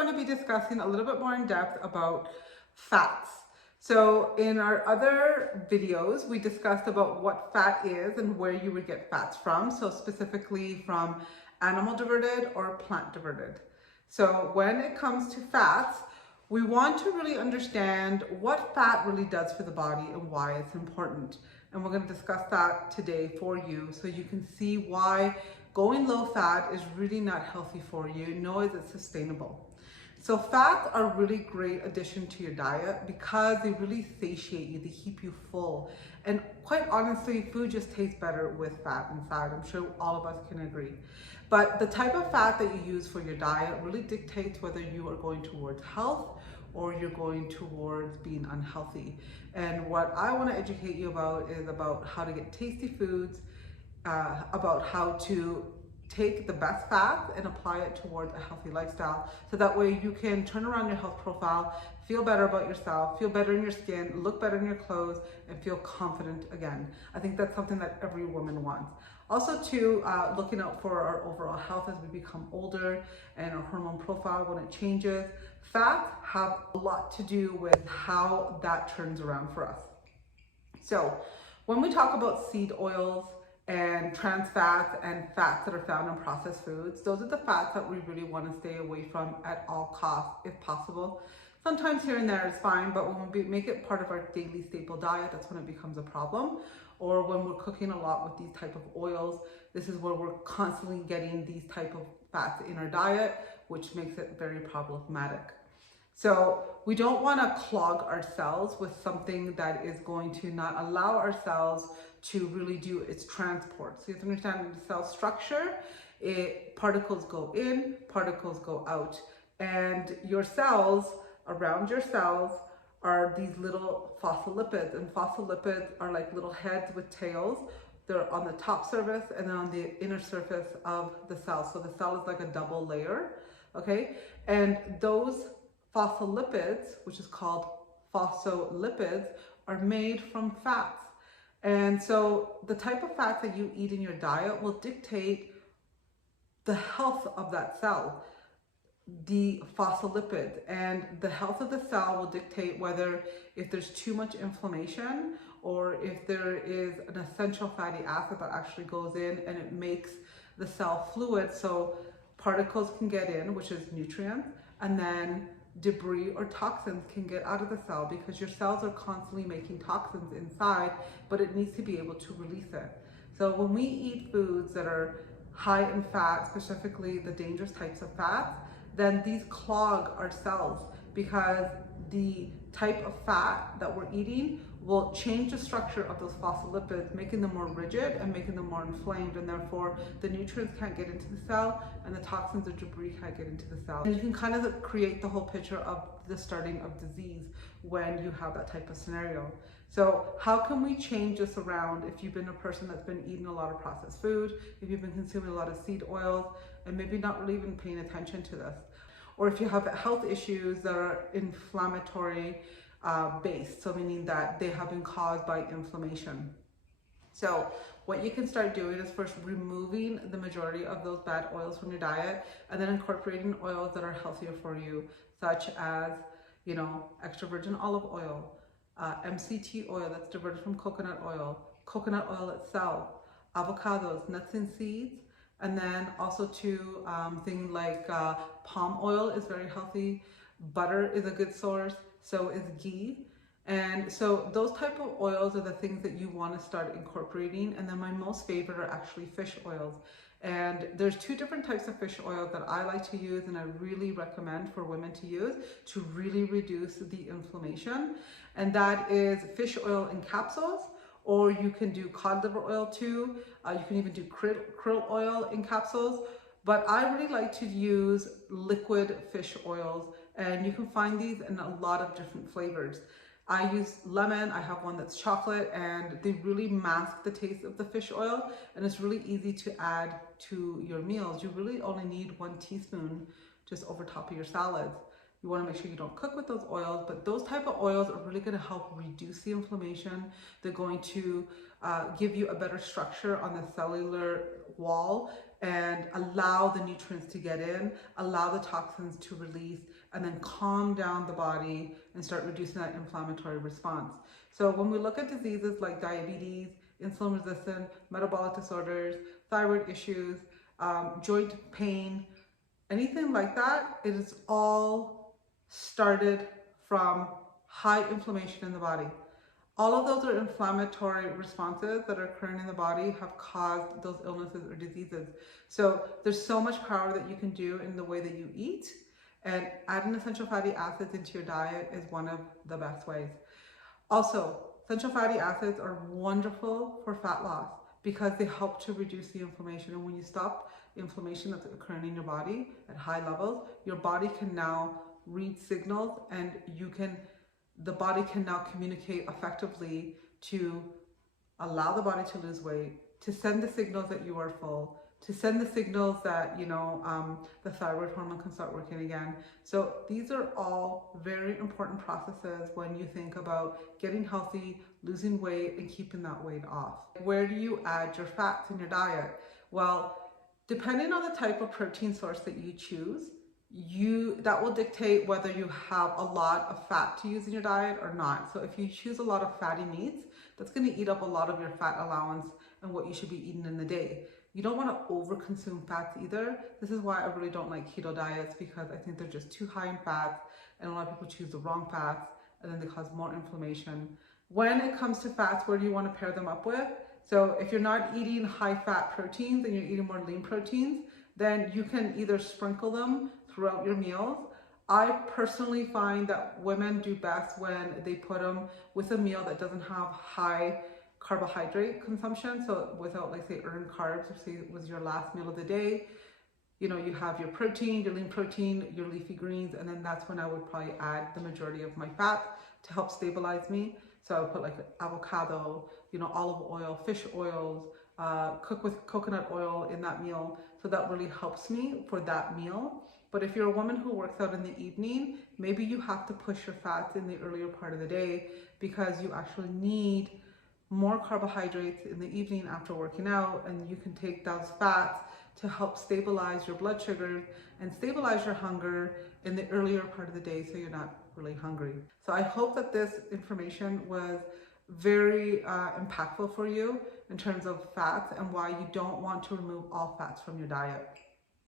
going to be discussing a little bit more in depth about fats. So in our other videos, we discussed about what fat is and where you would get fats from. So specifically from animal diverted or plant diverted. So when it comes to fats, we want to really understand what fat really does for the body and why it's important. And we're going to discuss that today for you so you can see why going low fat is really not healthy for you, nor is it sustainable. So fats are a really great addition to your diet because they really satiate you, they keep you full. And quite honestly, food just tastes better with fat inside. I'm sure all of us can agree. But the type of fat that you use for your diet really dictates whether you are going towards health or you're going towards being unhealthy. And what I want to educate you about is about how to get tasty foods, about how to take the best fats and apply it towards a healthy lifestyle. So that way you can turn around your health profile, feel better about yourself, feel better in your skin, look better in your clothes, and feel confident again. I think that's something that every woman wants. Also too, looking out for our overall health as we become older and our hormone profile when it changes. Fats have a lot to do with how that turns around for us. So when we talk about seed oils and trans fats and fats that are found in processed foods, those are the fats that we really want to stay away from at all costs if possible. Sometimes here and there is fine, but when we make it part of our daily staple diet, that's when it becomes a problem. Or when we're cooking a lot with these type of oils, this is where we're constantly getting these type of fats in our diet, which makes it very problematic. So we don't want to clog our cells with something that is going to not allow our cells to really do its transport. So you have to understand the cell structure. Particles go in, particles go out. And your cells, around your cells, are these little phospholipids. And phospholipids are like little heads with tails. They're on the top surface and then on the inner surface of the cell. So the cell is like a double layer, okay? And those phospholipids, which is called phospholipids, are made from fats. And so the type of fats that you eat in your diet will dictate the health of that cell, the phospholipid, and the health of the cell will dictate whether if there's too much inflammation or if there is an essential fatty acid that actually goes in and it makes the cell fluid so particles can get in, which is nutrients, and then debris or toxins can get out of the cell because your cells are constantly making toxins inside, but it needs to be able to release it. So when we eat foods that are high in fat, specifically the dangerous types of fats, then these clog our cells because the type of fat that we're eating will change the structure of those phospholipids, making them more rigid and making them more inflamed, and therefore the nutrients can't get into the cell and the toxins or debris can't get into the cell. And you can kind of create the whole picture of the starting of disease when you have that type of scenario. So how can we change this around if you've been a person that's been eating a lot of processed food, if you've been consuming a lot of seed oils, and maybe not really even paying attention to this? Or if you have health issues that are inflammatory based, so meaning that they have been caused by inflammation. So what you can start doing is first removing the majority of those bad oils from your diet and then incorporating oils that are healthier for you, such as, extra virgin olive oil, MCT oil that's diverted from coconut oil itself, avocados, nuts and seeds. And then also too, things like palm oil is very healthy. Butter is a good source. So is ghee. And so those type of oils are the things that you want to start incorporating. And then my most favorite are actually fish oils. And there's two different types of fish oil that I like to use and I really recommend for women to use to really reduce the inflammation. And that is fish oil in capsules, or you can do cod liver oil too. You can even do krill oil in capsules. But I really like to use liquid fish oils, and you can find these in a lot of different flavors. I use lemon, I have one that's chocolate, and they really mask the taste of the fish oil, and it's really easy to add to your meals. You really only need 1 teaspoon just over top of your salads. You want to make sure you don't cook with those oils, but those type of oils are really going to help reduce the inflammation. They're going to give you a better structure on the cellular wall and allow the nutrients to get in, allow the toxins to release, and then calm down the body and start reducing that inflammatory response. So when we look at diseases like diabetes, insulin resistant, metabolic disorders, thyroid issues, joint pain, anything like that, it is all started from high inflammation in the body. All of those are inflammatory responses that are occurring in the body have caused those illnesses or diseases. So there's so much power that you can do in the way that you eat, and adding essential fatty acids into your diet is one of the best ways. Also, essential fatty acids are wonderful for fat loss because they help to reduce the inflammation. And when you stop inflammation that's occurring in your body at high levels, your body can now read signals, and the body can now communicate effectively to allow the body to lose weight, to send the signals that you are full, to send the signals that, the thyroid hormone can start working again. So these are all very important processes when you think about getting healthy, losing weight, and keeping that weight off. Where do you add your fats in your diet? Well, depending on the type of protein source that you choose, that will dictate whether you have a lot of fat to use in your diet or not. So if you choose a lot of fatty meats, that's going to eat up a lot of your fat allowance and what you should be eating in the day. You don't want to overconsume fats either. This is why I really don't like keto diets, because I think they're just too high in fats, and a lot of people choose the wrong fats, and then they cause more inflammation. When it comes to fats, where do you want to pair them up with? So if you're not eating high fat proteins and you're eating more lean proteins, then you can either sprinkle them throughout your meals. I personally find that women do best when they put them with a meal that doesn't have high carbohydrate consumption. So without, like, say, earned carbs, if say it was your last meal of the day, you have your protein, your lean protein, your leafy greens, and then that's when I would probably add the majority of my fat to help stabilize me. So I would put like avocado, olive oil, fish oils, cook with coconut oil in that meal. So that really helps me for that meal. But if you're a woman who works out in the evening, maybe you have to push your fats in the earlier part of the day, because you actually need more carbohydrates in the evening after working out, and you can take those fats to help stabilize your blood sugar and stabilize your hunger in the earlier part of the day, so you're not really hungry. So I hope that this information was very impactful for you in terms of fats and why you don't want to remove all fats from your diet.